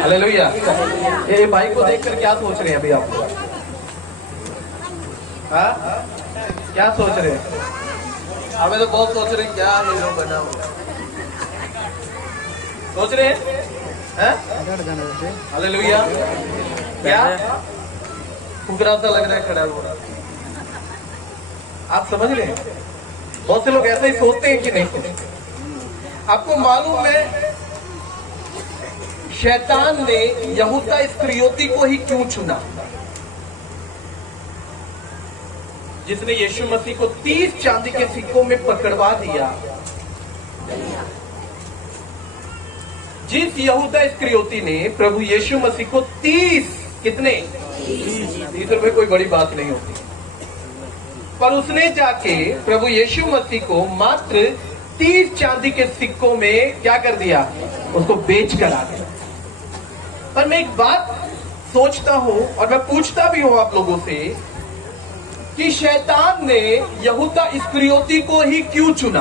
Hallelujah. ये भाई को देखकर क्या सोच रहे हैं अभी आप? हाँ, क्या सोच रहे हैं? हमें तो बहुत सोच रहे हैं क्या हीरो बना होगा, सोच रहे हैं। हालेलुया। क्या फुकरा सा लग रहा है खड़ा हो रहा, आप समझ रहे हैं? बहुत से लोग ऐसे ही सोचते हैं कि नहीं सोचते? आपको मालूम है शैतान ने यहूदा इस्करियोती को ही क्यों चुना, जिसने यीशु मसीह को 30 चांदी के सिक्कों में पकड़वा दिया? जिस यहूदा इस्करियोती ने प्रभु यीशु मसीह को 30 कितने 30 रुपए कोई बड़ी बात नहीं होती, पर उसने जाके प्रभु यीशु मसीह को मात्र 30 चांदी के सिक्कों में क्या कर दिया? उसको बेच कर आ गया। पर मैं एक बात सोचता हूं और मैं पूछता भी हूं आप लोगों से कि शैतान ने यहूदा इस्करियोती को ही क्यों चुना?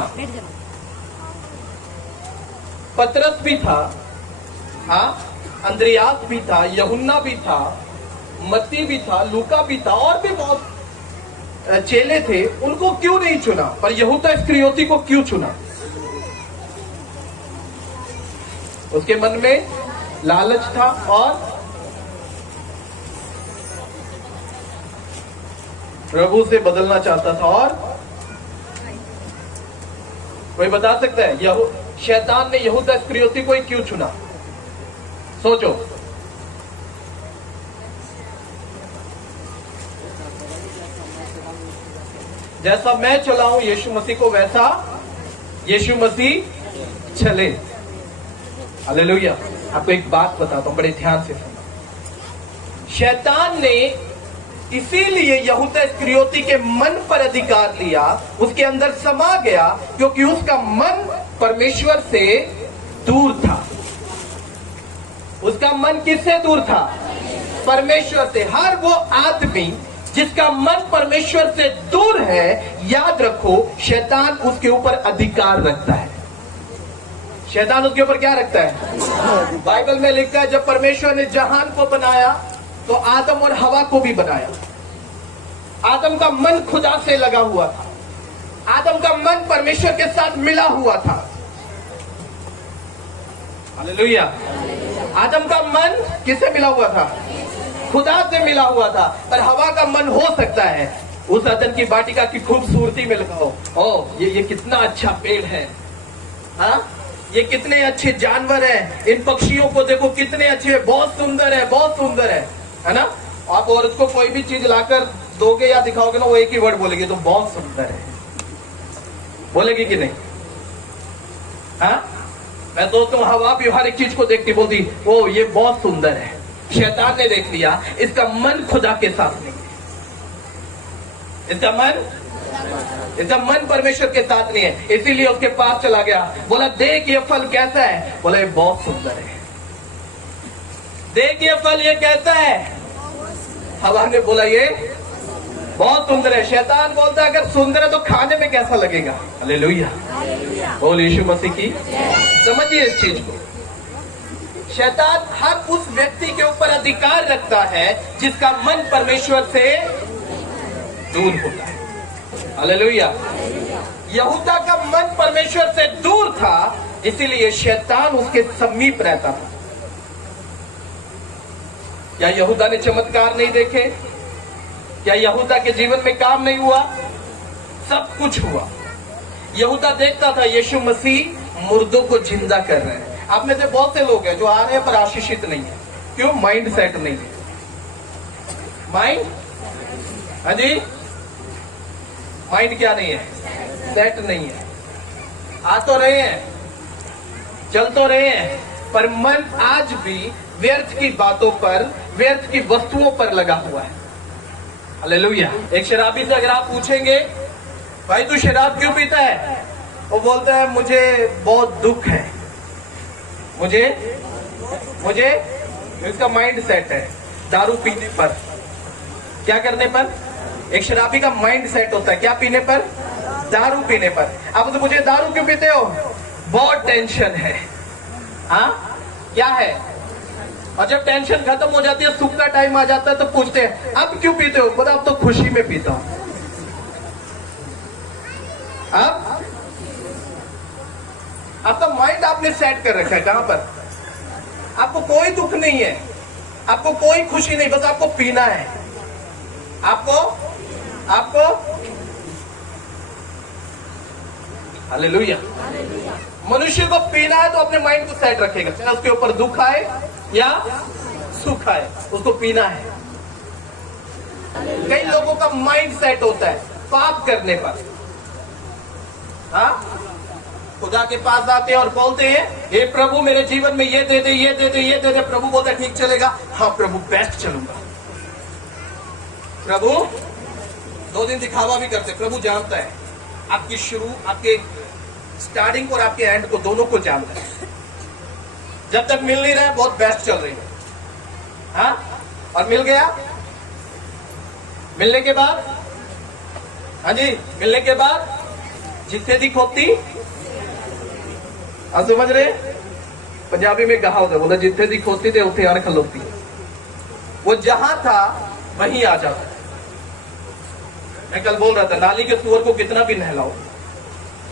पतरस भी था, हाँ, अंद्रियास भी था, यूहन्ना भी था, मत्ती भी था, लूका भी था, और भी बहुत चेले थे, उनको क्यों नहीं चुना? पर यहूदा इस्करियोती को क्यों चुना? उसके मन में लालच था और प्रभु से बदलना चाहता था। और कोई बता सकता है शैतान ने यहूदा इस्करियोती को ही क्यों चुना? सोचो। जैसा मैं चलाऊं यीशु मसीह को, वैसा यीशु मसीह चले। हालेलुया। आपको एक बात बताता हूं, बड़े ध्यान से सुनो। शैतान ने इसीलिए यहूदा इस्करियोती के मन पर अधिकार लिया, उसके अंदर समा गया, क्योंकि उसका मन परमेश्वर से दूर था। उसका मन किससे दूर था? परमेश्वर से। हर वो आदमी जिसका मन परमेश्वर से दूर है, याद रखो, शैतान उसके ऊपर अधिकार रखता है। शैतान उसके ऊपर क्या रखता है? बाइबल में लिखा है, जब परमेश्वर ने जहान को बनाया तो आदम और हवा को भी बनाया। आदम का मन खुदा से लगा हुआ था, आदम का मन परमेश्वर के साथ मिला हुआ था। हालेलुया। आदम का मन किससे मिला हुआ था? खुदा से मिला हुआ था। पर हवा का मन हो सकता है उस अदन की वाटिका की खूबसूरती में लगा हो, ओ ये कितना अच्छा पेड़ है, हाँ, ये कितने अच्छे जानवर हैं, इन पक्षियों को देखो कितने अच्छे, बहुत सुंदर है, बहुत सुंदर है ना? आप औरत को कोई भी चीज लाकर दोगे या दिखाओगे ना, वो एक ही वर्ड बोलेगी, तो बहुत सुंदर है, बोलेगी कि नहीं? हाँ, मैं दोस्तों हवा भी हर एक चीज को देखती बोलती ओ ये बहुत सुंदर है। शैतान ने देख लिया इसका मन खुदा के साथ नहीं है, इसका मन परमेश्वर के साथ नहीं है, इसीलिए उसके पास चला गया। बोला देख ये फल कैसा है? बोला ये बहुत सुंदर है। देख ये फल ये कैसा है? हवा ने बोला ये बहुत सुंदर है। शैतान बोलता है अगर सुंदर है तो खाने में कैसा लगेगा? हालेलुया। बोल यीशु मसीह की। समझिए इस चीज को। शैतान हर उस व्यक्ति के ऊपर अधिकार रखता है जिसका मन परमेश्वर से दूर होता है। हालेलुया। यहूदा का मन परमेश्वर से दूर था, इसीलिए शैतान उसके समीप रहता था। क्या यहूदा ने चमत्कार नहीं देखे? क्या यहूदा के जीवन में काम नहीं हुआ? सब कुछ हुआ। यहूदा देखता था यीशु मसीह मुर्दों को जिंदा कर रहे हैं। आप में से बहुत से लोग हैं जो आ रहे हैं पर आशीषित नहीं है। क्यों? माइंड सेट नहीं है। माइंड, हाँ जी, माइंड क्या नहीं है? सेट नहीं है। आ तो रहे हैं, चल तो रहे हैं, पर मन आज भी व्यर्थ की बातों पर, व्यर्थ की वस्तुओं पर लगा हुआ है। हालेलुया। एक शराबी से अगर आप पूछेंगे भाई तू शराब क्यों पीता है, वो बोलता है मुझे बहुत दुख है, मुझे इसका माइंड सेट है दारू पीने पर। क्या करने पर? एक शराबी का माइंड सेट होता है क्या पीने पर? दारू पीने पर। अब तो मुझे दारू क्यों पीते हो? बहुत टेंशन है। हाँ, क्या है? और जब टेंशन खत्म हो जाती है, सुख का टाइम आ जाता है, तो पूछते हैं अब क्यों पीते हो? बोला अब तो खुशी में पीता हूं। अब तो माइंड आपने सेट कर रखा है कहां पर? आपको कोई दुख नहीं है, आपको कोई खुशी नहीं, बस आपको पीना है। आपको हालेलुया। मनुष्य को पीना है तो अपने माइंड को सेट रखेगा, चाहे उसके ऊपर दुख आए या सुख आए, उसको पीना है। कई लोगों का माइंड सेट होता है पाप करने पर। हाँ, खुदा के पास आते हैं और बोलते हैं हे प्रभु मेरे जीवन में ये दे दे, ये दे दे, ये दे दे। प्रभु बोलता है ठीक चलेगा। हाँ प्रभु बेस्ट चलूंगा। प्रभु 2 दिन दिखावा भी करते। प्रभु जानता है आपकी शुरू, आपके स्टार्टिंग और आपके एंड को, दोनों को जानता है। जब तक मिल नहीं रहा है बहुत बेस्ट चल रही है। हाँ, और मिल गया, मिलने के बाद, हाँ जी, मिलने के बाद जितने दी खोती, आप समझ रहे? पंजाबी में कहावत है, बोला जितने दी खोती थे उठे आन खलोती। वो जहां था वहीं आ जाता। मैं कल बोल रहा था नाली के सुअर को कितना भी नहलाओ,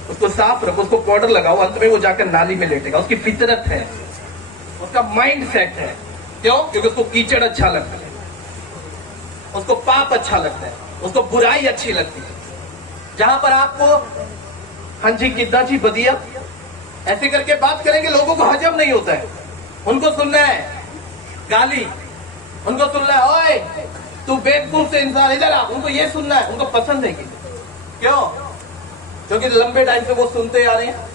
उसको साफ रखो, उसको पाउडर लगाओ, अंत में वो जाकर नाली में लेटेगा। उसकी फितरत है, उसका माइंड सेट है। क्यों? क्योंकि उसको कीचड़ अच्छा लगता है, उसको पाप अच्छा लगता है, उसको बुराई अच्छी लगती है। जहां पर आपको हाँ जी कितना जी बदिया ऐसे करके बात करेंगे, लोगों को हजम नहीं होता है। उनको सुनना है गाली, उनको सुनना है ओए तू बेवकूफ से इंसान, इधर आ। उनको ये सुनना है, उनको पसंद है। क्यों? क्योंकि लंबे टाइम से वो सुनते आ रहे हैं,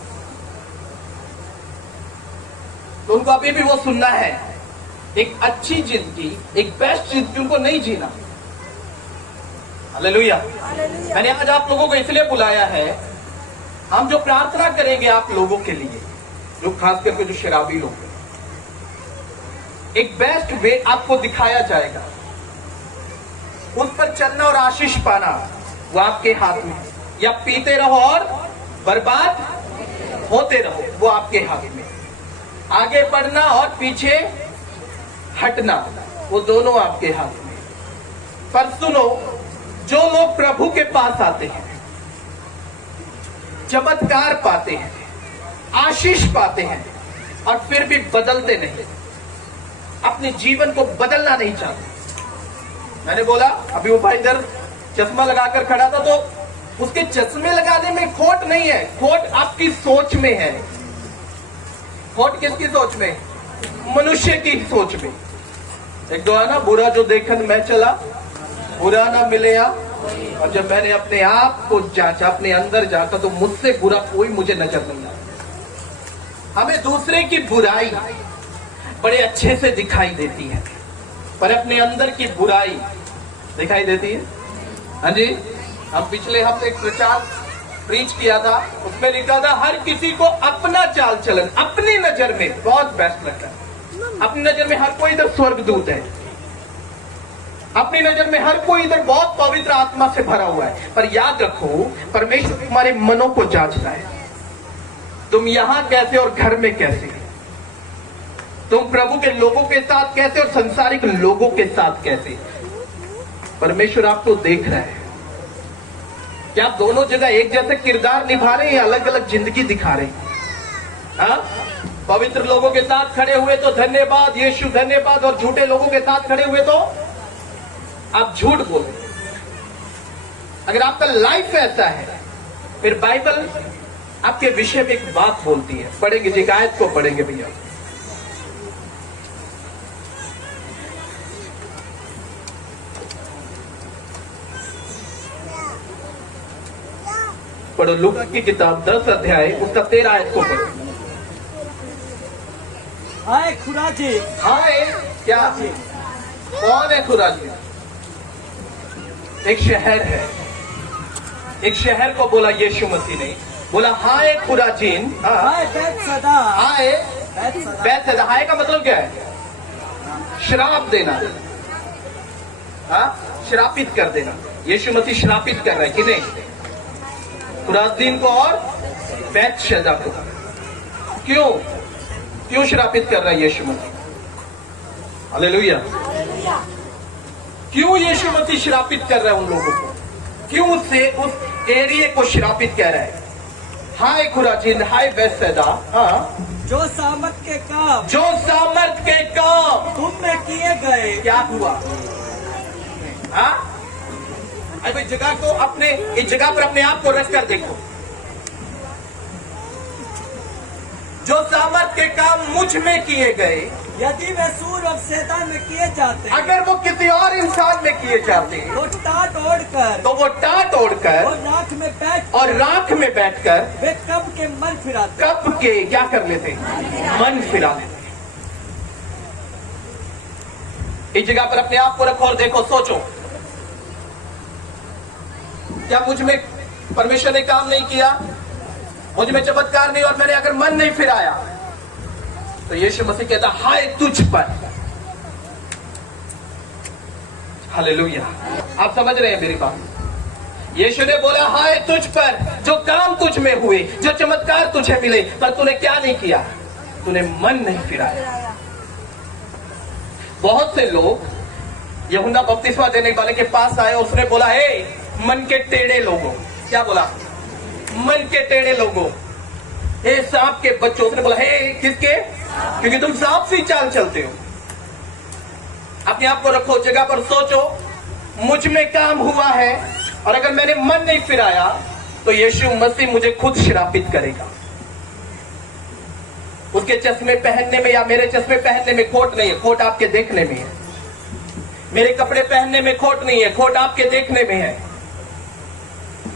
तो उनको अभी भी वो सुनना है। एक अच्छी जिंदगी, एक बेस्ट जिंदगी उनको नहीं जीना। हालेलुया। मैंने आज आप लोगों को इसलिए बुलाया है, हम जो प्रार्थना करेंगे आप लोगों के लिए, जो खास करके जो शराबी लोग हैं, एक बेस्ट वे आपको दिखाया जाएगा। उस पर चलना और आशीष पाना वो आपके हाथ में। या पीते रहो और बर्बाद होते रहो, वो आपके हाथ में। आगे बढ़ना और पीछे हटना, वो दोनों आपके हाथ में। पर सुनो, जो लोग प्रभु के पास आते हैं, चमत्कार पाते हैं, आशीष पाते हैं, और फिर भी बदलते नहीं, अपने जीवन को बदलना नहीं चाहते। मैंने बोला अभी वो भाई इधर चश्मा लगाकर खड़ा था, तो उसके चश्मे लगाने में खोट नहीं है, खोट आपकी सोच में है। खोट किसकी सोच में? मनुष्य की सोच में। एक दो है ना, बुरा जो देखन मैं चला बुरा ना मिले। और जब मैंने अपने आप को जांचा, अपने अंदर जांचा, तो मुझसे बुरा कोई मुझे नजर नहीं आया। हमें दूसरे की बुराई बड़े अच्छे से दिखाई देती है, पर अपने अंदर की बुराई दिखाई देती है। हाँ जी, हम पिछले हफ्ते एक प्रचार प्रीच किया था, उसमें लिखा था हर किसी को अपना चाल चलन अपनी नजर में बहुत बेस्ट लगता है। अपनी नजर में हर कोई इधर स्वर्गदूत है, अपनी नजर में हर कोई इधर बहुत पवित्र आत्मा से भरा हुआ है। पर याद रखो, परमेश्वर तुम्हारे मनों को जांचता है। तुम यहां कैसे और घर में कैसे, तुम प्रभु के लोगों के साथ कैसे और संसारिक लोगों के साथ कैसे। परमेश्वर आपको देख रहा है। क्या आप दोनों जगह एक जैसे किरदार निभा रहे हैं या अलग अलग जिंदगी दिखा रहे हैं? हाँ? पवित्र लोगों के साथ खड़े हुए तो धन्यवाद यीशु धन्यवाद, और झूठे लोगों के साथ खड़े हुए तो आप झूठ बोले। अगर आपका लाइफ ऐसा है, फिर बाइबल आपके विषय में एक बात बोलती है। पढ़ेंगे जी, आयत को पढ़ेंगे भैया। पढ़ो लूका की किताब 10 अध्याय उसका 13 आयत को पढ़ो। हाय खुराजी। हाय क्या? कौन है खुराजी? एक शहर है, एक शहर को बोला यीशु मसीह ने, बोला हाय खुराजीन। हाय बैतसैदा। हाय बैतसैदा। हाय का मतलब क्या है? श्राप देना, हाँ, श्रापित कर देना। यीशु मसीह श्रापित कर रहा है कि नहीं? खुराजीन को और बैतसैदा को। क्यों श्रापित कर रहा है यीशु मसीह? हालेलुया। क्यों यीशु मसीह श्रापित कर रहा है उन लोगों को? क्यों उससे उस एरिया को श्रापित कह रहा है? हाय खुराजीन, हाय बेथसेदा, हाँ, जो सामर्थ के काम जो सामर्थ के काम तुम में किए गए, क्या हुआ? हाँ, अभी जगह को अपने इस जगह पर अपने आप को रख कर देखो। जो सामर्थ के काम मुझ में किए गए, यदि वे सूर और सैतान में किए जाते, अगर वो किसी और इंसान में किए जाते तो टाट ओढ़कर तो वो टाट ओढ़कर और राख में बैठ और राख में बैठकर वे कब के मन फिराते, कब के क्या कर लेते? मन फिरा लेते। इस जगह पर अपने आप को रखो और देखो, सोचो, क्या मुझ में परमेश्वर ने काम नहीं किया? मुझ में चमत्कार नहीं और मैंने अगर मन नहीं फिराया तो यीशु मसीह कहता हाय तुझ पर। हालेलुया। आप समझ रहे हैं मेरी बात? यीशु ने बोला हाय तुझ पर, जो काम तुझ में हुए, जो चमत्कार तुझे मिले, पर तूने क्या नहीं किया? तूने मन नहीं फिराया। बहुत से लोग यूहन्ना बपतिस्मा देने वाले के पास आए और उसने बोला हे मन के टेढ़े लोगों, क्या बोला? मन के टेढ़े लोगों, हे सांप के बच्चों। उसने बोला हे किसके? क्योंकि तुम सांप सी चाल चलते हो। अपने आप को रखो जगह पर, सोचो, मुझ में काम हुआ है और अगर मैंने मन नहीं फिराया तो यीशु मसीह मुझे खुद श्रापित करेगा। उसके चश्मे पहनने में या मेरे चश्मे पहनने में खोट नहीं है, खोट आपके देखने में है। मेरे कपड़े पहनने में खोट नहीं है, खोट आपके देखने में है।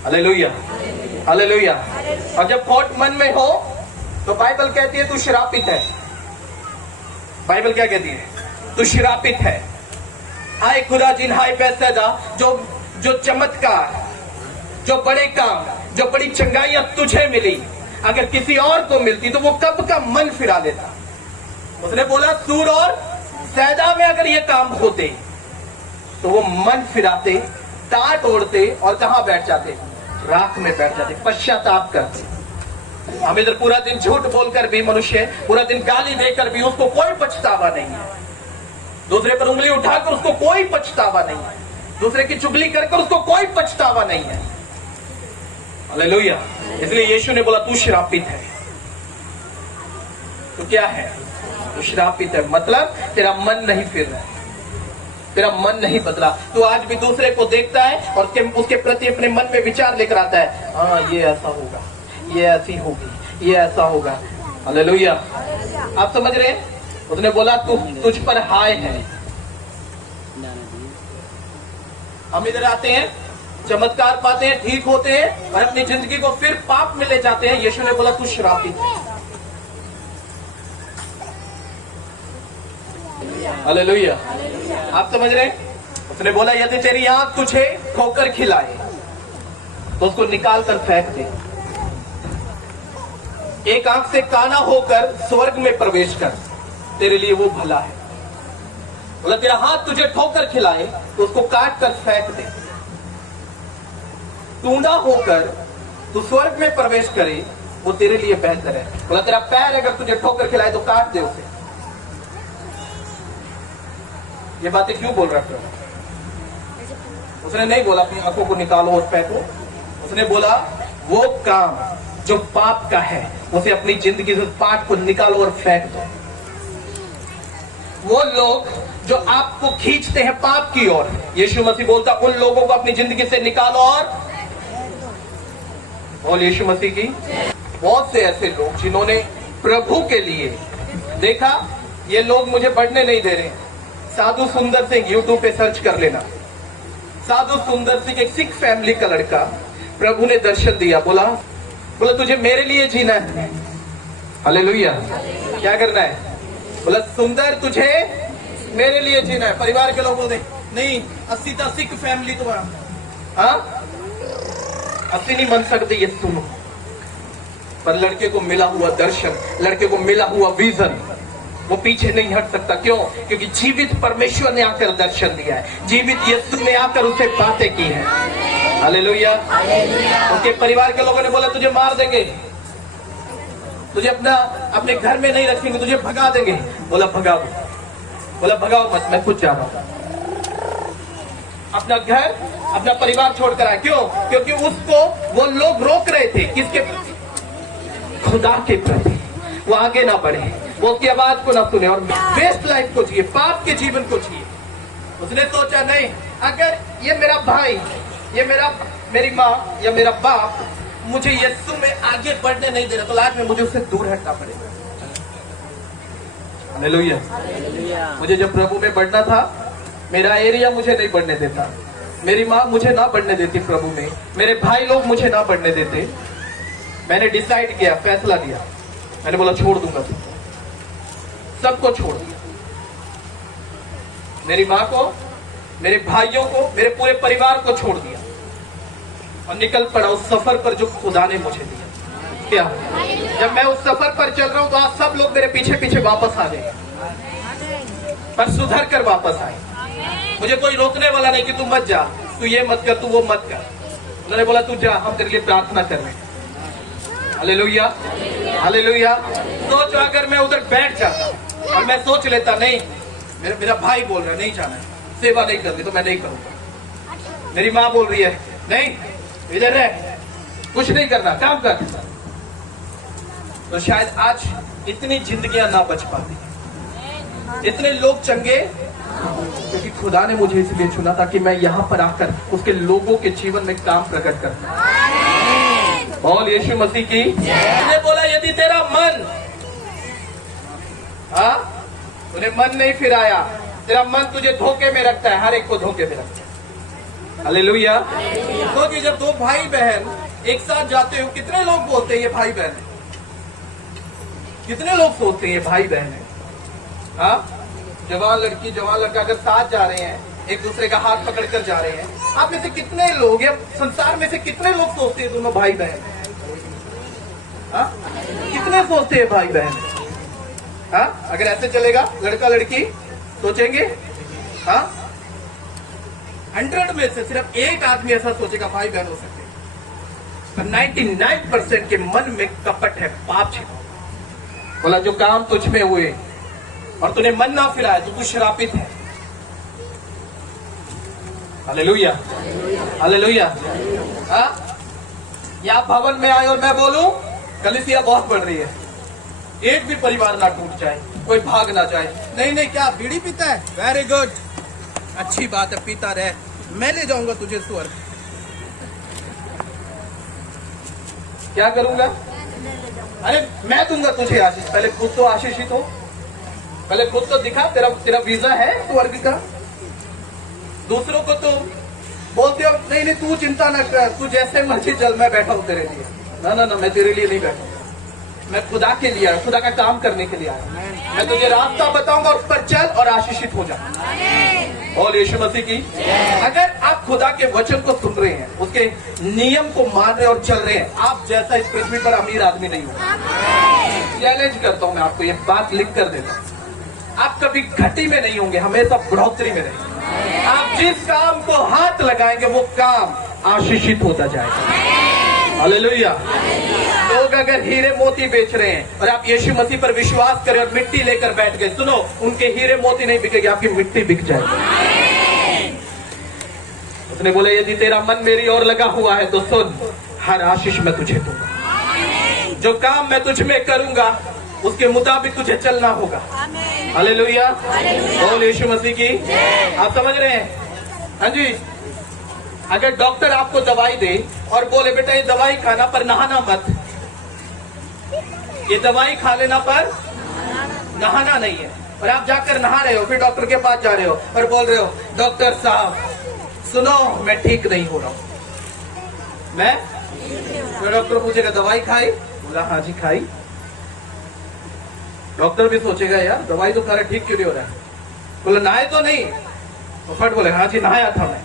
Hallelujah, hallelujah. और जब खोट मन में हो तो बाइबल कहती है तू श्रापित है। बाइबल क्या कहती है? तू श्रापित है। हाय खुदाजिन, हाय बेथसेदा, जो चमत्कार, जो बड़े काम, जो बड़ी चंगाइयां तुझे मिली, अगर किसी और को मिलती तो वो कब का मन फिरा देता। उसने बोला सूर और सैदा में अगर ये काम होते तो वो मन फिराते, टाट ओढ़ते और कहां बैठ जाते? राख में बैठ जाते, पश्चाताप करते। हम इधर पूरा दिन झूठ बोलकर भी, मनुष्य पूरा दिन गाली देकर भी उसको कोई पछतावा नहीं है। दूसरे पर उंगली उठाकर उसको कोई पछतावा नहीं है। दूसरे की चुगली कर उसको कोई पछतावा नहीं है। हालेलुया। इसलिए यीशु ने बोला तू श्रापित है। तो क्या है? तू श्रापित है, मतलब तेरा मन नहीं फिर रहा है, तेरा मन नहीं बदला। तू आज भी दूसरे को देखता है और उसके प्रति अपने मन में विचार लेकर आता है, हाँ ये ऐसा होगा, ये ऐसी होगी, ये ऐसा होगा। हालेलुया। आप समझ रहे हैं? उसने बोला तू तुझ पर हाय है। हम इधर आते हैं, चमत्कार पाते हैं, ठीक होते हैं और अपनी जिंदगी को फिर पाप में ले जाते हैं। यीशु ने बोला तू श्रापित है। हालेलुया। आप समझ रहे हैं? उसने बोला यदि तेरी आंख तुझे ठोकर खिलाए तो उसको निकाल कर फेंक दे। एक आंख से काना होकर स्वर्ग में प्रवेश कर, तेरे लिए वो भला है। बोला तेरा हाथ तुझे ठोकर खिलाए तो उसको काट कर फेंक दे। टूंडा होकर तू स्वर्ग में प्रवेश करे, वो तेरे लिए बेहतर है। बोला तेरा पैर अगर तुझे ठोकर खिलाए तो काट दे उसे। ये बातें क्यों बोल रहा था? उसने नहीं बोला अपनी आंखों को निकालो और फेंको। उसने बोला वो काम जो पाप का है उसे अपनी जिंदगी से पाप को निकालो और फेंक दो। वो लोग जो आपको खींचते हैं पाप की ओर, यीशु मसीह बोलता उन लोगों को अपनी जिंदगी से निकालो और बोल यीशु मसीह की। बहुत से ऐसे लोग जिन्होंने प्रभु के लिए देखा, ये लोग मुझे बढ़ने नहीं दे रहे। साधु सुंदर सिंह, यूट्यूब पे सर्च कर लेना। साधु सुंदर सिंह एक सिख फैमिली का लड़का, प्रभु ने दर्शन दिया, बोला तुझे मेरे लिए जीना है। हालेलुया। क्या करना है? बोला सुंदर तुझे मेरे लिए जीना है। परिवार के लोगों ने नहीं, 80 सिख फैमिली तो 80 नहीं बन सकते, ये सुनो। पर लड़के को मिला हुआ दर्शन, लड़के को मिला हुआ विजन, वो पीछे नहीं हट सकता। क्यों? क्योंकि जीवित परमेश्वर ने आकर दर्शन दिया है, जीवित यीशु ने आकर उससे बातें की है। हालेलुया। उसके परिवार के लोगों ने बोला तुझे मार देंगे, तुझे अपने घर में नहीं रखेंगे, तुझे भगा देंगे। बोला भगा दो। बोला भगाओ मत, मैं खुद जा रहा हूं। अपना घर अपना परिवार छोड़कर आया। क्यों? क्योंकि उसको वो लोग रोक रहे थे। किसके प्रति? खुदा के प्रति। वो आगे ना बढ़े, वो उसकी आवाज को ना सुने और वेस्ट लाइफ को चाहिए, पाप के जीवन को चाहिए। उसने सोचा नहीं, अगर ये मेरा भाई, ये मेरी माँ या मेरा बाप मुझे यीशु में आगे बढ़ने नहीं दे रहा, तो आज में मुझे उससे दूर हटना पड़ेगा। हालेलुया। मुझे जब प्रभु में बढ़ना था, मेरा एरिया मुझे नहीं बढ़ने देता, मेरी माँ मुझे ना बढ़ने देती प्रभु में, मेरे भाई लोग मुझे ना बढ़ने देते। मैंने डिसाइड किया, फैसला लिया, मैंने बोला छोड़ दूंगा तुमको, सबको छोड़ दिया। मेरी माँ को, मेरे भाइयों को, मेरे पूरे परिवार को छोड़ दिया और निकल पड़ा उस सफर पर जो खुदा ने मुझे दिया। क्या जब मैं उस सफर पर चल रहा हूं तो आज सब लोग मेरे पीछे पीछे वापस आ गए, पर सुधर कर वापस आए। मुझे कोई रोकने वाला नहीं कि तू मत जा, तू ये मत कर, तू वो मत कर। उन्होंने बोला तू जा, हम तेरे लिए प्रार्थना कर रहे हैं। Hallelujah, hallelujah. सोच अगर मैं उधर बैठ जाता और मैं सोच लेता नहीं मेरा भाई बोल रहा है नहीं जाना है, सेवा नहीं करनी, तो मैं नहीं करूंगा। मेरी माँ बोल रही है नहीं इधर रह, कुछ नहीं करना, काम कर, तो शायद आज इतनी जिंदगियां ना बच पाती, इतने लोग चंगे। क्योंकि खुदा ने मुझे इसलिए चुना था कि मैं यहाँ पर आकर उसके लोगों के जीवन में काम प्रकट करता। बोल यीशु मसीह की। उसने बोला यदि तेरा मन, तूने मन नहीं फिराया, तेरा मन तुझे धोखे में रखता है, हर एक को धोखे में रखता है। हालेलुया। क्योंकि जब दो भाई बहन एक साथ जाते हो, कितने लोग बोलते हैं ये भाई बहन है, कितने लोग सोचते हैं ये भाई बहन है। जवान लड़की जवान लड़का अगर साथ जा रहे हैं, एक दूसरे का हाथ पकड़कर जा रहे हैं, आप में से कितने लोग या संसार में से कितने लोग सोचते हैं दोनों भाई बहन है? कितने सोचते हैं भाई बहन? अगर ऐसे चलेगा लड़का लड़की सोचेंगे, 100 में से सिर्फ एक आदमी ऐसा सोचेगा भाई बहन हो सकते हैं, पर 99% के मन में कपट है, पाप छिपा। बोला जो काम तुझ में हुए और तूने मन ना फिराया तो तू श्रापित है। Hallelujah, hallelujah. या भवन में आए और मैं बोलूं कलीसिया बहुत बढ़ रही है, एक भी परिवार ना टूट जाए, कोई भाग ना जाए। नहीं नहीं, क्या बीड़ी पीता है? वेरी गुड, अच्छी बात है, पीता रहे, मैं ले जाऊंगा तुझे स्वर्ग। क्या करूंगा? अरे मैं दूंगा तुझे आशीष, पहले खुद तो आशीषित हो, पहले खुद तो दिखा, तेरा वीजा है स्वर्ग का। दूसरों को तो बोलते हो नहीं नहीं तू चिंता न कर, तू जैसे मर्जी चल, मैं बैठा हूं तेरे लिए। ना ना ना, मैं तेरे लिए नहीं बैठा, मैं खुदा के लिए आया, खुदा का काम करने के लिए आया। मैं तुझे रास्ता बताऊंगा, उस पर चल और आशीषित हो जा। और यीशु मसीह की। अगर आप खुदा के वचन को सुन रहे हैं, उसके नियम को मान रहे और चल रहे हैं, आप जैसा इस पृथ्वी पर अमीर आदमी नहीं होगा। चैलेंज करता हूं मैं आपको, ये बात लिख कर देता हूं, आप कभी घटी में नहीं होंगे, हमेशा बढ़ोतरी में रहेंगे। आप जिस काम को हाथ लगाएंगे वो काम आशीषित होता जाएगा। हालेलुया। लोग अगर हीरे मोती बेच रहे हैं और आप यीशु मसीह पर विश्वास करें और मिट्टी लेकर बैठ गए, सुनो, उनके हीरे मोती नहीं बिकेगी, आपकी मिट्टी बिक जाएगी। उसने बोला यदि तेरा मन मेरी ओर लगा हुआ है तो सुन, हर आशीष मैं तुझे दूंगा, जो काम मैं तुझ में करूंगा उसके मुताबिक तुझे चलना होगा। हालेलुया, बोल यीशु मसीह की। आप समझ रहे हैं? हाँ जी। अगर डॉक्टर आपको दवाई दे और बोले बेटा ये दवाई खाना पर नहाना मत, ये दवाई खा लेना पर नहाना नहीं है, और आप जाकर नहा रहे हो, फिर डॉक्टर के पास जा रहे हो और बोल रहे हो डॉक्टर साहब सुनो मैं ठीक नहीं हो रहा हूं, मैं, तो डॉक्टर पूछेगा दवाई खाई? बोला हाँ जी खाई। डॉक्टर भी सोचेगा यार दवाई तो खा रहा, ठीक क्यों नहीं हो रहा है? बोला नहाए तो नहीं? तो फट बोले हाँ जी नहाया था मैं,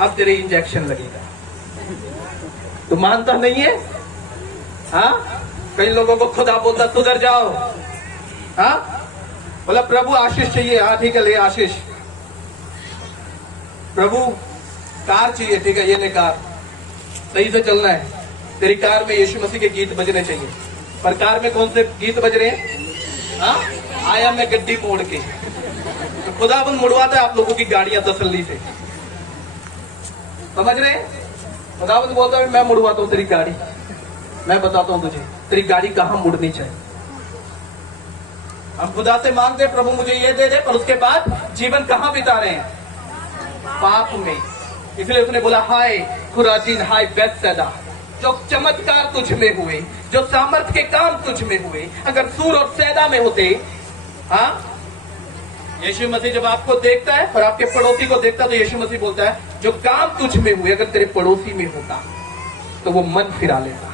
अब तेरे इंजेक्शन लगेगा। तू मानता नहीं है? हाँ, कई लोगों को खुदा बोलता सुधर जाओ। हाँ, बोला प्रभु आशीष चाहिए, हाँ ठीक है ले आशीष। प्रभु कार चाहिए, ठीक है ये ले कार, सही से चलना है, तेरी कार में यीशु मसीह के गीत बजने चाहिए। पर कार में कौन से गीत बज रहे हैं? हाँ, आया मैं गड्डी मोड़ के, तो खुदाबंद मुड़वाता है आप लोगों की गाड़ियां तसल्ली से, समझ रहे हैं? खुदाबंद बोलता है मैं मुड़वाता हूं तेरी गाड़ी, मैं बताता हूं तुझे तेरी गाड़ी कहां मुड़नी चाहिए। हम खुदा से मांगते प्रभु मुझे ये दे दे, पर उसके बाद जीवन कहां बिता रहे हैं? पाप में। इसलिए उसने बोला हाय खुराजीन, हाय बैतसैदा, जो चमत्कार तुझ में हुए, जो सामर्थ के काम तुझ में हुए, अगर सूर और सैदा में होते। हाँ, यीशु मसीह जब आपको देखता है और आपके पड़ोसी को देखता है तो यीशु मसीह बोलता है जो काम तुझ में हुए अगर तेरे पड़ोसी में होता तो वो मन फिरा लेता,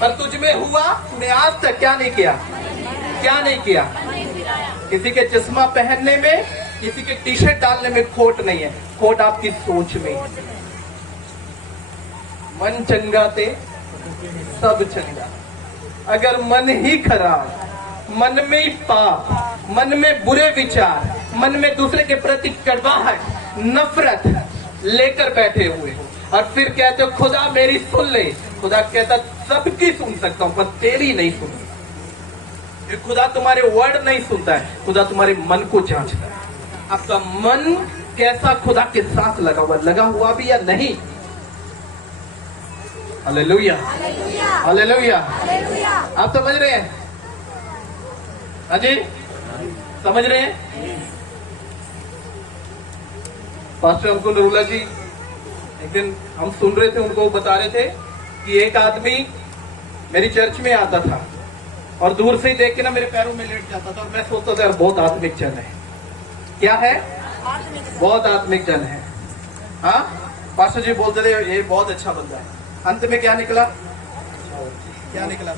पर तुझ में हुआ, तूने आज तक क्या नहीं किया? क्या नहीं किया? किसी के चश्मा पहनने में, किसी के टी शर्ट डालने में खोट नहीं है, खोट आपकी सोच में है। मन चंगा ते सब चंगा। अगर मन ही खराब, मन में ही पाप, मन में बुरे विचार, मन में दूसरे के प्रति कड़वाहट, नफरत लेकर बैठे हुए हो और फिर कहते हो खुदा मेरी सुन ले, खुदा कहता सबकी सुन सकता हूं पर तेरी नहीं सुन सकता। फिर खुदा तुम्हारे वर्ड नहीं सुनता है, खुदा तुम्हारे मन को जांचता है। आपका मन कैसा खुदा के साथ लगा हुआ भी या नहीं? Hallelujah, hallelujah. आप समझ रहे हैं? अजय समझ रहे हैं? पास्टर अंकुल नरूला जी एक दिन हम सुन रहे थे, उनको बता रहे थे कि एक आदमी मेरी चर्च में आता था और दूर से ही देख के ना मेरे पैरों में लेट जाता था और मैं सोचता था यार बहुत आत्मिक जन है। क्या है? बहुत आत्मिक जन है। हाँ, पास्टर जी बोलते थे ये बहुत अच्छा बंदा है। अंत में क्या निकला? क्या निकला?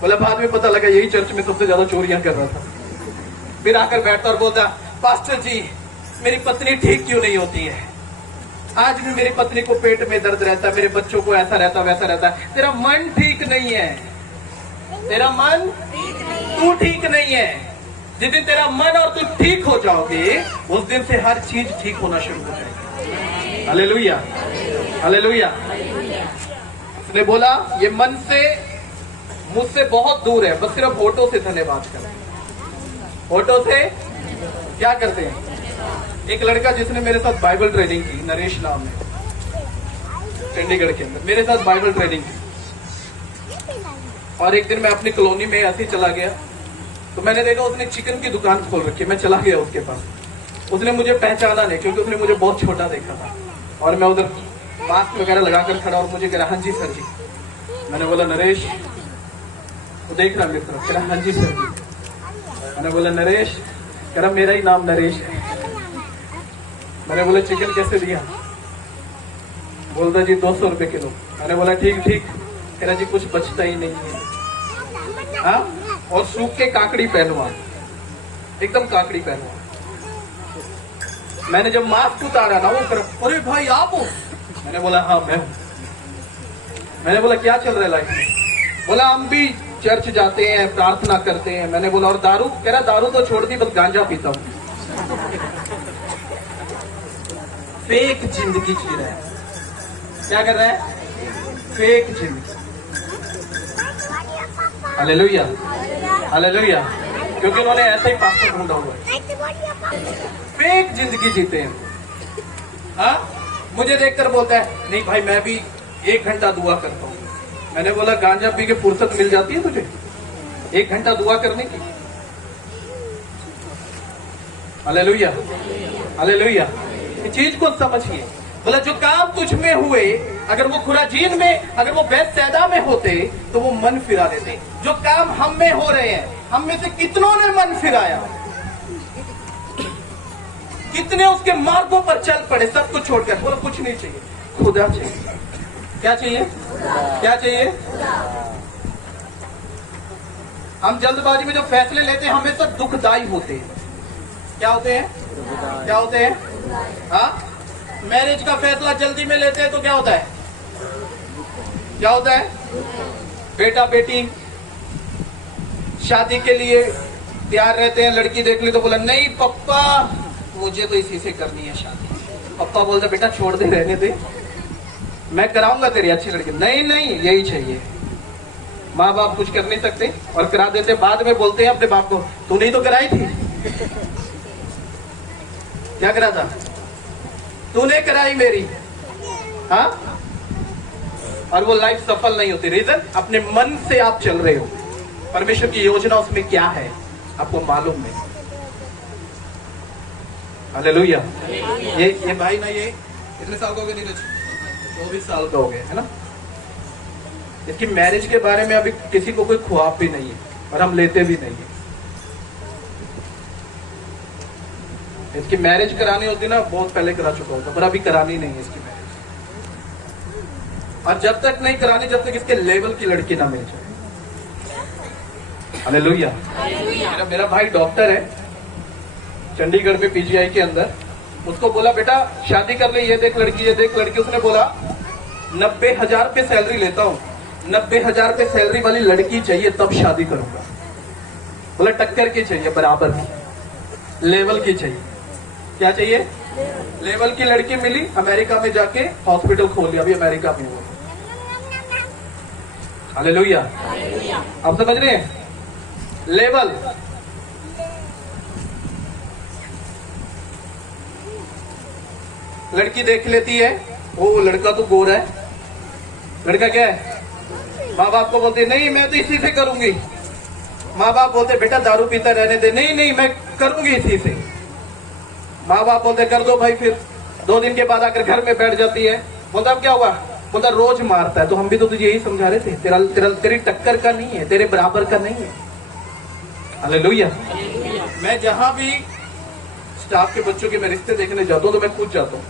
बोला बाद में पता लगा यही चर्च में सबसे ज्यादा चोरियां कर रहा था। फिर आकर बैठता और बोलता पास्टर जी मेरी पत्नी ठीक क्यों नहीं होती है? आज भी मेरी पत्नी को पेट में दर्द रहता है, मेरे बच्चों को ऐसा रहता वैसा रहता है। तेरा मन ठीक नहीं है, तेरा मन तू ठीक नहीं है। जिस दिन तेरा मन और तू ठीक हो जाओगे उस दिन से हर चीज ठीक होना शुरू हो जाएगी। Hallelujah, hallelujah. उसने बोला ये मन से मुझसे बहुत दूर है, बस सिर्फ होठों से धन्यवाद कर। होठों से क्या करते हैं? एक लड़का जिसने मेरे साथ बाइबल ट्रेनिंग की, नरेश नाम है, चंडीगढ़ के अंदर मेरे साथ बाइबल ट्रेनिंग की। और एक दिन मैं अपनी कॉलोनी में ऐसे ही चला गया तो मैंने देखा उसने चिकन की दुकान खोल रखी। मैं चला गया उसके पास, उसने मुझे पहचाना नहीं क्योंकि उसने मुझे बहुत छोटा देखा था और मैं उधर मास्क वगैरह लगाकर खड़ा और मुझे कह रहा हाँ जी सर जी। मैंने बोला नरेश, तो देख रहा मेरी तरफ, कह रहा हाँ जी सर जी। मैंने बोला नरेश, कह रहा मेरा ही नाम नरेश है। मैंने बोला चिकन कैसे दिया? बोलता जी 200 रुपए किलो। मैंने बोला ठीक ठीक। कह रहा जी कुछ बचता ही नहीं है। हाँ, और सूख के काकड़ी पहनवा, एकदम काकड़ी पहनवा। मैंने जब मास्क उतारा ना वो अरे भाई आप हो? मैंने बोला हाँ मैं हूं। मैंने बोला क्या चल रहा है लाइफ में? बोला हम भी चर्च जाते हैं, प्रार्थना करते हैं। मैंने बोला और दारू? कह रहा दारू तो छोड़ दी, बस गांजा पीता हूं। फेक जिंदगी जी रहा है। क्या कर रहा है? फेक जिंदगी। Hallelujah, hallelujah. क्योंकि उन्होंने ऐसा ही पास्टर ढूंढा हुआ है, फेक जिंदगी जीते हैं। हाँ, मुझे देखकर बोलता है नहीं भाई मैं भी 1 घंटा दुआ करता हूँ। मैंने बोला गांजा पी के फुर्सत मिल जाती है तुझे 1 घंटा दुआ करने की? Hallelujah, hallelujah. इस चीज को समझिए। बोला जो काम तुझ में हुए अगर वो खुराजीन में, अगर वो बैतसैदा में होते तो वो मन फिरा देते। जो काम हम में हो रहे हैं, हम में से कितनों ने मन फिराया? कितने उसके मार्गों पर चल पड़े सब कुछ छोड़कर? बोला कुछ नहीं चाहिए, खुदा चाहिए। क्या चाहिए? क्या चाहिए? हम जल्दबाजी में जो फैसले लेते हैं हमेशा दुखदायी होते हैं। क्या होते हैं? क्या होते हैं? हाँ, मैरिज का फैसला जल्दी में लेते हैं तो क्या होता है? क्या होता है? बेटा बेटी शादी के लिए तैयार रहते हैं, लड़की देख ली तो बोला नहीं पप्पा मुझे तो इसी से करनी है शादी। पप्पा बोलता बेटा छोड़ दे, रहने दे, मैं कराऊंगा तेरी अच्छी लड़की। नहीं नहीं यही चाहिए। माँ बाप कुछ कर नहीं सकते और करा देते, बाद में बोलते हैं अपने बाप को, तूने ही तो कराई थी। क्या करा था? तूने कराई मेरी। हाँ, और वो लाइफ सफल नहीं होती। रीजन, अपने मन से आप चल रहे हो। परमेश्वर की योजना उसमें क्या है आपको मालूम नहीं। हालेलुया। ये भाई ना, ये कितने साल का हो गया नीरज? 24 साल का हो गया है ना। इसकी मैरिज के बारे में अभी किसी को कोई ख्वाब भी नहीं है और हम लेते भी नहीं है। इसकी मैरिज करानी होती ना, बहुत पहले करा चुका होता, पर अभी करानी नहीं है इसकी मैरिज। और जब तक नहीं करानी, जब तक इसके लेवल की लड़की ना मिल जाए। हालेलुया। मेरा भाई डॉक्टर है चंडीगढ़ में पीजीआई के अंदर। उसको बोला बेटा शादी कर ले, ये देख लड़की, ये देख लड़की। उसने बोला 90,000 रुपये सैलरी लेता हूँ, 90,000 रुपये सैलरी वाली लड़की चाहिए तब शादी करूंगा। बोला टक्कर की चाहिए, बराबर की, लेवल की चाहिए। क्या चाहिए? लेवल की लड़की मिली। अमेरिका में जाके हॉस्पिटल खोल लिया, अभी अमेरिका में हुआ। हालेलुया। आप समझ रहे हैं? लेवल। लड़की देख लेती है, वो लड़का तो गोरा है। लड़का क्या है? माँ बाप को बोलते नहीं मैं तो इसी से करूंगी। माँ बाप बोलते बेटा दारू पीता रहने दे। नहीं नहीं मैं करूंगी इसी से। माँ बाप बोलते कर दो भाई। फिर 2 दिन के बाद आकर घर में बैठ जाती है। बोलता अब क्या हुआ? बोलता रोज मारता है। तो हम भी तो तुझे यही समझा रहे थे, तेरी टक्कर का नहीं है, तेरे बराबर का नहीं है। हालेलुया। मैं जहां भी स्टाफ के बच्चों के मैं रिश्ते देखने जाता हूँ तो मैं खुद जाता हूँ।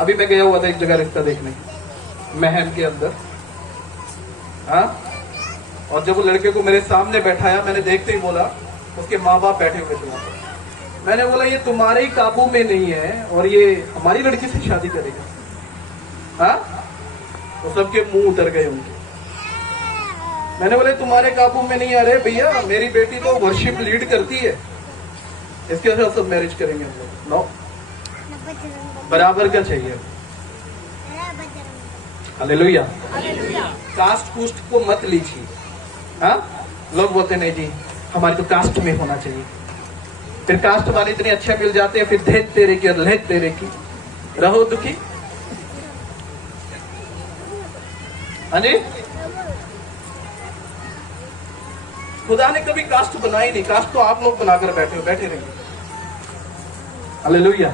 अभी मैं गया हुआ था एक जगह रिश्ता देखने, महम के अंदर। हाँ, और जब वो लड़के को मेरे सामने बैठाया, मैंने देखते ही बोला, उसके माँ बाप बैठे हुए थे वहां पर। मैंने बोला ये तुम्हारे ही काबू में नहीं है और ये हमारी लड़की से शादी करेगा। हाँ, तो सबके मुंह उतर गए उनके। मैंने बोला तुम्हारे काबू में नहीं आ रहे भैया, मेरी बेटी तो वर्शिप लीड करती है, इसके साथ सब मैरिज करेंगे हम लोग। नो, बराबर का चाहिए। हालेलुया। कास्ट कुस्ट को मत लीजिए। हाँ, लोग बोलते नहीं जी हमारी तो कास्ट में होना चाहिए। फिर कास्ट वाले इतने अच्छे मिल जाते हैं, फिर धेत तेरे की और लहत तेरे की, रहो दुखी। हाँ जी, खुदा ने कभी कास्ट बनाई नहीं। कास्ट तो आप लोग बनाकर बैठे हो, बैठे रहिए। हालेलुया।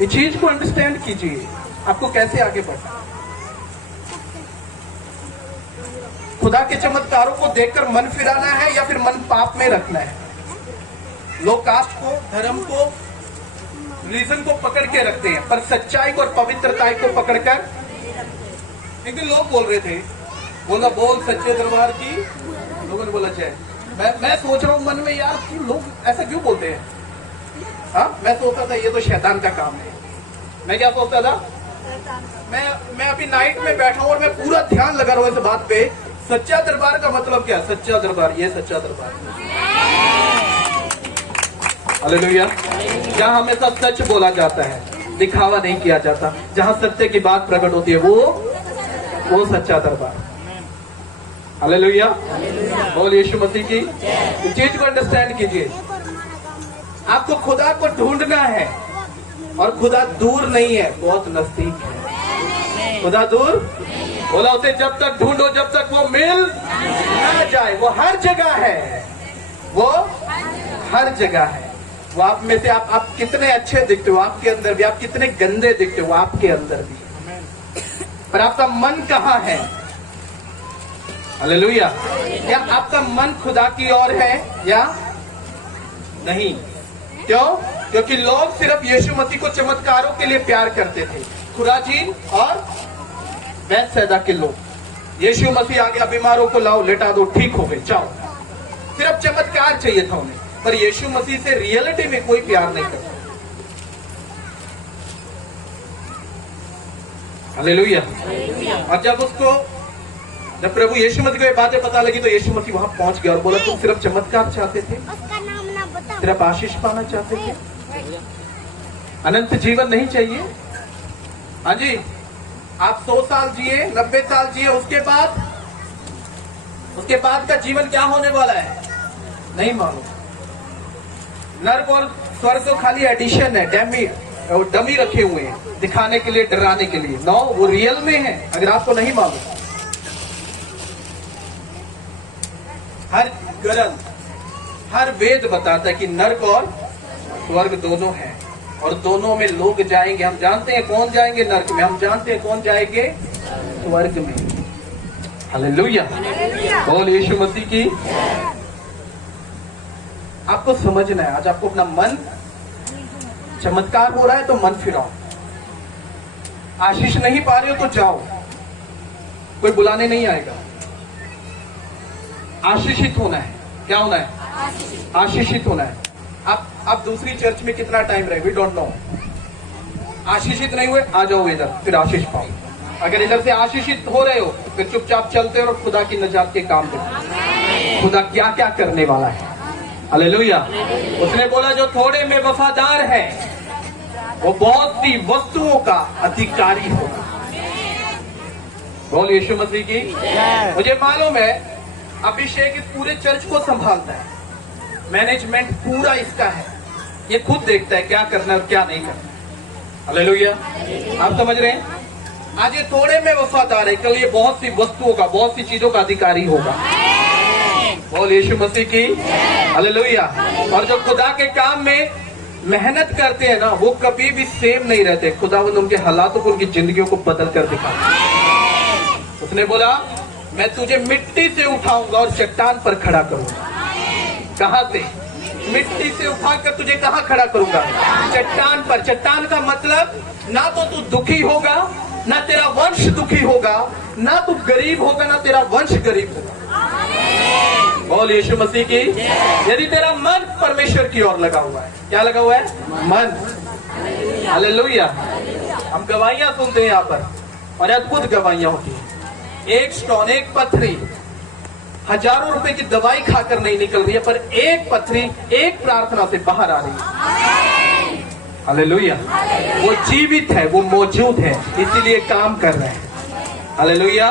इस चीज को अंडरस्टैंड कीजिए, आपको कैसे आगे बढ़ना। खुदा के चमत्कारों को देखकर मन फिराना है या फिर मन पाप में रखना है। लोग कास्ट को, धर्म को, रीजन को पकड़ के रखते हैं, पर सच्चाई को और पवित्रता को पकड़कर। एक दिन लोग बोल रहे थे, बोला बोल सच्चे दरबार की। लोगों ने बोला जय। मैं सोच रहा हूँ मन में, यार क्यों लोग ऐसा क्यों बोलते हैं। हाँ, मैं सोचता था ये तो शैतान का काम है। मैं क्या सोचता था, मैं अभी नाइट में बैठा हूँ और मैं पूरा ध्यान लगा रहा हूँ इस बात पे, सच्चा दरबार का मतलब क्या? सच्चा दरबार, ये सच्चा दरबार। हालेलुया। जहाँ हमेशा सच बोला जाता है, दिखावा नहीं किया जाता, जहाँ सत्य की बात प्रकट होती है, वो सच्चा दरबार। हालेलुया। बोल यीशु मसीह की। इस चीज को अंडरस्टैंड कीजिए। आपको खुदा को ढूंढना है और खुदा दूर नहीं है, बहुत नजदीक है। खुदा दूर बोला उसे जब तक ढूंढो जब तक वो मिल ना जाए। वो हर जगह है, वो हर जगह है। वो आप में से आप कितने अच्छे दिखते हो, आपके अंदर भी। आप कितने गंदे दिखते हो, आपके अंदर भी। पर आपका मन कहाँ है? हालेलुया। क्या आपका मन खुदा की ओर है या नहीं? क्यों? क्योंकि लोग सिर्फ यीशु मसीह को चमत्कारों के लिए प्यार करते थे। खुराजीन और बैतसैदा के लोग, यीशु मसीह आ गया, बीमारों को लाओ, लेटा दो, ठीक हो गए, जाओ। सिर्फ चमत्कार चाहिए था उन्हें, पर यीशु मसीह से रियलिटी में कोई प्यार नहीं करता। हालेलुया। और जब प्रभु यीशु मसीह को ये बातें पता लगी तो यीशु मसीह वहां पहुंच गया और बोला तुम सिर्फ चमत्कार चाहते थे, सिर्फ आशीष पाना चाहते थे, अनंत जीवन नहीं चाहिए? हाँ जी, आप 100 साल जिए, 90 साल जिए, उसके बाद का जीवन क्या होने वाला है नहीं मालूम। नर्क और स्वर्ग तो खाली एडिशन है, डमी रखे हुए हैं दिखाने के लिए, डराने के लिए। नो, वो रियल में है, अगर आपको नहीं मालूम। हर ग्रंथ, हर वेद बताता है कि नर्क और स्वर्ग दोनों हैं, और दोनों में लोग जाएंगे। हम जानते हैं कौन जाएंगे नर्क में, हम जानते हैं कौन जाएंगे स्वर्ग में। हालेलुया, बोल यीशु मसीह की। आपको समझना है, आज आपको अपना मन, चमत्कार हो रहा है तो मन फिराओ। आशीष नहीं पा रहे हो तो जाओ, कोई बुलाने नहीं आएगा। आशीषित होना है। क्या होना है? आशीषित होना है। आप दूसरी चर्च में कितना टाइम रहे, वी डोंट नो। आशीषित नहीं हुए, आ जाओ इधर, फिर आशीष पाओ। अगर इधर से आशीषित हो रहे हो, फिर चुपचाप चलते हो और खुदा की नजात के काम देखो, खुदा क्या क्या करने वाला है। हालेलुया। उसने बोला जो थोड़े में वफादार है वो बहुत सी वस्तुओं का अधिकारी होगा। बोल यीशु मसीह की। मुझे मालूम है अभिषेक इस पूरे चर्च को संभालता है, मैनेजमेंट पूरा इसका है, ये खुद देखता है क्या करना है और क्या नहीं करना। हालेलुया, आप समझ रहे हैं? आज ये थोड़े में वफादार है, कल ये बहुत सी वस्तुओं का, बहुत सी चीजों का अधिकारी होगा। बोल यीशु मसीह की। हालेलुया। और जो खुदा के काम में मेहनत करते हैं ना, वो कभी भी सेम नहीं रहते। खुदावंद उनके हालातों को, उनकी जिंदगियों को बदल कर दिखाता है। उसने बोला मैं तुझे मिट्टी से उठाऊंगा और चट्टान पर खड़ा करूंगा। कहां से? मिट्टी से उठाकर तुझे कहां खड़ा करूंगा? चट्टान पर। चट्टान का मतलब ना तो तू दुखी होगा, ना तेरा वंश दुखी होगा, ना तू गरीब होगा, ना तेरा वंश गरीब होगा। बोल यीशु मसीह की। यदि तेरा मन परमेश्वर की ओर लगा हुआ है, क्या लगा हुआ है? मन। हालेलुया। हम गवाहियां सुनते हैं यहाँ पर, और अद्भुत गवाहियां होती है। एक स्टोन, एक पत्थरी हजारों रुपए की दवाई खाकर नहीं निकल रही है, पर एक पत्थरी एक प्रार्थना से बाहर आ रही है। हालेलुया। वो जीवित है, वो मौजूद है, इसीलिए काम कर रहे हैं। हालेलुया।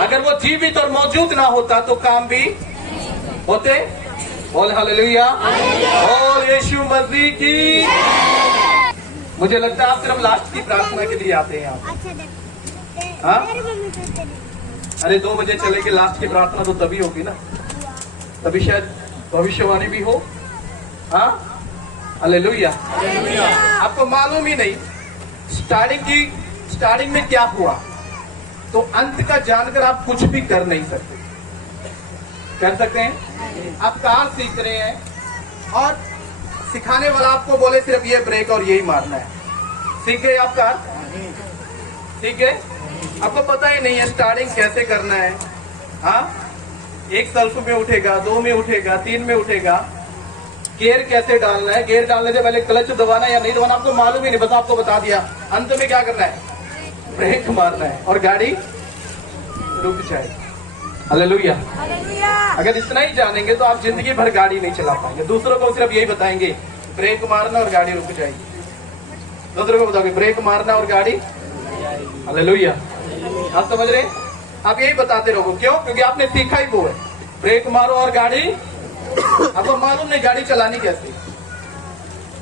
अगर वो जीवित और मौजूद ना होता तो काम भी होते। बोल हालेलुया। बोल यीशु मसीह की। मुझे लगता है आप सिर्फ लास्ट की प्रार्थना के लिए आते हैं यहाँ। हाँ? अरे 2 बजे चलेगी लास्ट की प्रार्थना, तो तभी होगी ना, तभी शायद भविष्यवाणी भी हो। हाँ? हालेलुया। आपको मालूम ही नहीं स्टार्टिंग में क्या हुआ, तो अंत का जानकर आप कुछ भी कर नहीं सकते। कर सकते हैं? आप कार सीख रहे हैं और सिखाने वाला आपको बोले सिर्फ ये ब्रेक और यही मारना है, सीख गए आप कार? ठीक है, आपको पता ही नहीं है स्टार्टिंग कैसे करना है। हाँ, 1 सल्फ में उठेगा, 2 में उठेगा, 3 में उठेगा, गियर कैसे डालना है, गियर डालने से पहले क्लच दबाना या नहीं दबाना आपको मालूम ही नहीं, बस आपको बता दिया। अंत में क्या करना है? ब्रेक मारना है और गाड़ी रुक जाएगी। हालेलुया। अगर इतना ही जानेंगे तो आप जिंदगी भर गाड़ी नहीं चला पाएंगे। दूसरों को सिर्फ यही बताएंगे ब्रेक मारना और गाड़ी रुक जाएगी। दूसरों को बताओगे ब्रेक मारना और गाड़ी। हालेलुया। आप समझ रहे? आप यही बताते रहोगे। क्यों? क्योंकि आपने सीखा ही वो है, ब्रेक मारो और गाड़ी। आपको मालूम नहीं गाड़ी चलानी कैसे।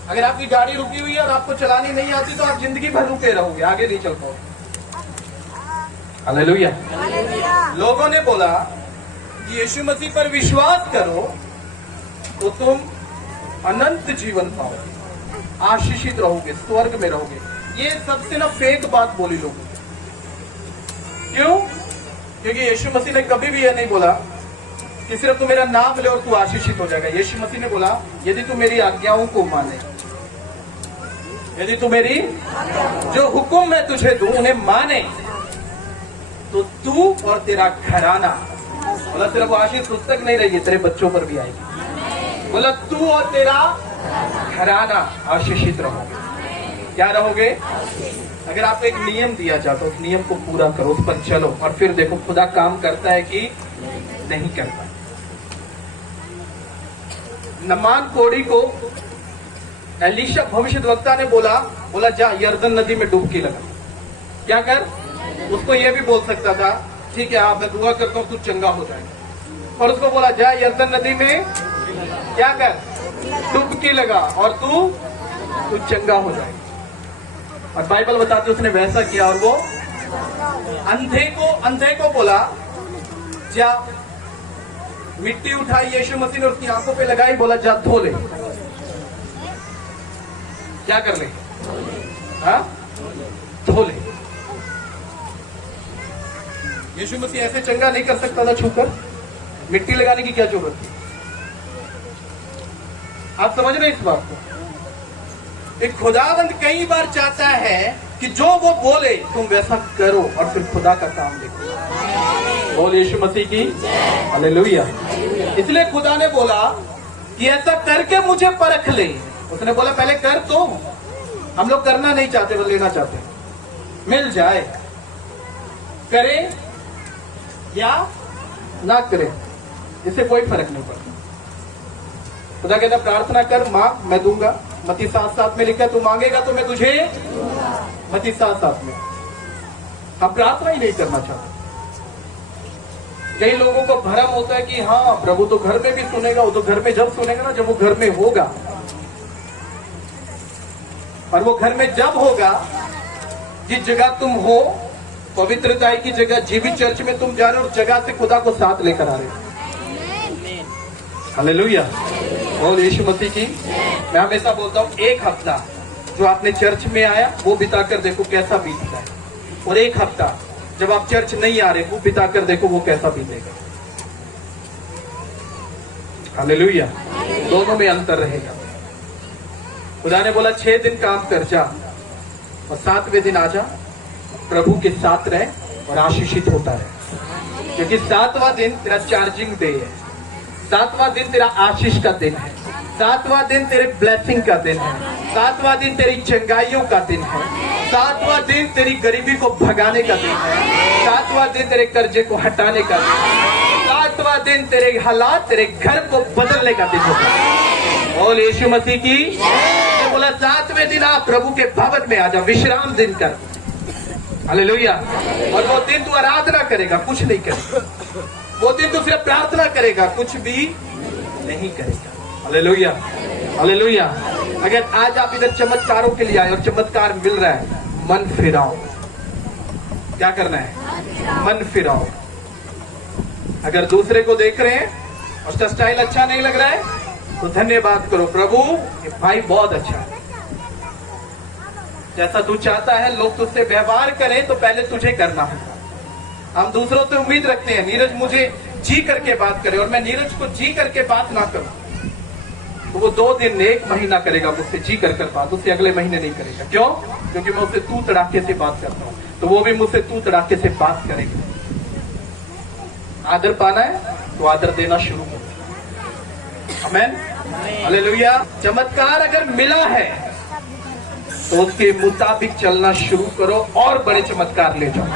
अगर आपकी गाड़ी रुकी हुई है और आपको चलानी नहीं आती तो आप जिंदगी भर रुके रहोगे, आगे नहीं चल पाओगे। हालेलुया। लोगों ने बोला कि यीशु मसीह पर विश्वास करो तो तुम अनंत जीवन पाओगे, आशीषित रहोगे, स्वर्ग में रहोगे। ये सबसे ना फेक बात बोली लोगों। क्यों? क्योंकि यीशु मसीह ने कभी भी यह नहीं बोला कि सिर्फ तू मेरा नाम ले और तू आशीषित हो जाएगा। यीशु मसीह ने बोला यदि तू मेरी आज्ञाओं को माने, यदि तू मेरी जो हुक्म मैं तुझे दूं उन्हें माने, तो तू और तेरा घराना, बोला सिर्फ आशीष तुझ तक नहीं रहेगी, तेरे बच्चों पर भी आएगी। बोला तू और तेरा घराना आशीषित रहोगे। क्या रहोगे? अगर आपको एक नियम दिया जाता है, उस नियम को पूरा करो, उस पर चलो, और फिर देखो खुदा काम करता है कि नहीं करता। नमान कोड़ी को एलीशा भविष्यद्वक्ता ने बोला जा यर्दन नदी में डुबकी लगा। क्या कर? उसको ये भी बोल सकता था, ठीक है आप, मैं दुआ करता हूँ तू चंगा हो जाएगा, और उसको बोला जा यरदन नदी में क्या कर, डुबकी लगा और तू चंगा हो जाएगा। और बाइबल बताती उसने वैसा किया, और वो अंधे को बोला जा, मिट्टी उठाई यीशु मसीह ने उसकी आंखों पे लगाई, बोला जा धो ले। क्या कर ले? हाँ, धो ले। यीशु मसीह ऐसे चंगा नहीं कर सकता था छूकर? मिट्टी लगाने की क्या जरूरत थी? आप समझ रहे इस बात को? एक खुदावंद कई बार चाहता है कि जो वो बोले तुम वैसा करो और फिर खुदा का काम देखो। बोल यीशु मसीह की हालेलुया। इसलिए खुदा ने बोला कि ऐसा करके मुझे परख ले। उसने बोला पहले कर, तो हम लोग करना नहीं चाहते, वो लेना चाहते, मिल जाए, करे या ना करे, इससे कोई फर्क नहीं पड़ता। खुदा कहता प्रार्थना कर, मांग मैं दूंगा। मत्ती 7:7 में लिखा है तू मांगेगा तो मैं तुझे, मत्ती 7:7 में। हम प्रार्थना ही नहीं करना चाहते। कई लोगों को भ्रम होता है कि हाँ प्रभु तो घर में भी सुनेगा, वो तो घर में जब सुनेगा ना जब वो घर में होगा, और वो घर में जब होगा जिस जगह तुम हो, पवित्रता की जगह, जीवित चर्च में तुम जा रहे हो, उस जगह से खुदा को साथ लेकर आ रहे हो। हालेलुया। बोल यीशु मसीह की। मैं हमेशा बोलता हूँ एक हफ्ता जो आपने चर्च में आया वो बिताकर देखो कैसा बीतता है, और एक हफ्ता जब आप चर्च नहीं आ रहे वो बिताकर देखो वो कैसा बीतेगा। हालेलुया। दोनों में अंतर रहेगा। खुदा ने बोला 6 दिन काम कर जा और 7वें दिन आजा, प्रभु के साथ रह और आशीषित होता रहे, क्योंकि 7वां दिन तेरा चार्जिंग डे है, 7वां दिन तेरा आशीष का दिन है, 7वां दिन तेरे ब्लेसिंग का दिन है, 7वां दिन तेरी चंगाइयों का दिन है, 7वां दिन तेरी गरीबी को भगाने का दिन है, 7वां दिन तेरे कर्जे को हटाने का दिन है, 7वां दिन तेरे हालात, तेरे घर को बदलने का दिन होता है। बोल यीशु मसीह की। तो बोला 7वें दिन आप प्रभु के भवन में आ जा, विश्राम दिन कर। हालेलुया। और वो दिन तू आराधना करेगा, कुछ नहीं करेगा। वो दिन तू सिर्फ प्रार्थना करेगा, कुछ भी नहीं करेगा। Hallelujah, hallelujah. अगर आज आप इधर चमत्कारों के लिए आए और चमत्कार मिल रहा है, मन फिराओ। क्या करना है? मन फिराओ। अगर दूसरे को देख रहे हैं उसका स्टाइल अच्छा नहीं लग रहा है तो धन्यवाद करो, प्रभु ये भाई बहुत अच्छा है, जैसा तू चाहता है लोग तुझसे व्यवहार करें तो पहले तुझे करना होगा। हम दूसरों से उम्मीद रखते हैं नीरज मुझे जी करके बात करे, और मैं नीरज को जी करके बात ना करूं तो वो 2 दिन 1 महीना करेगा मुझसे जी कर बात, उससे अगले महीने नहीं करेगा। क्यों? क्योंकि मैं उससे तू तड़ाके से बात करता हूं, तो वो भी मुझसे तू तड़ाके से बात करेगा। आदर पाना है तो आदर देना शुरू करो। आमेन, हालेलुया। चमत्कार अगर मिला है तो उसके मुताबिक चलना शुरू करो और बड़े चमत्कार ले जाओ।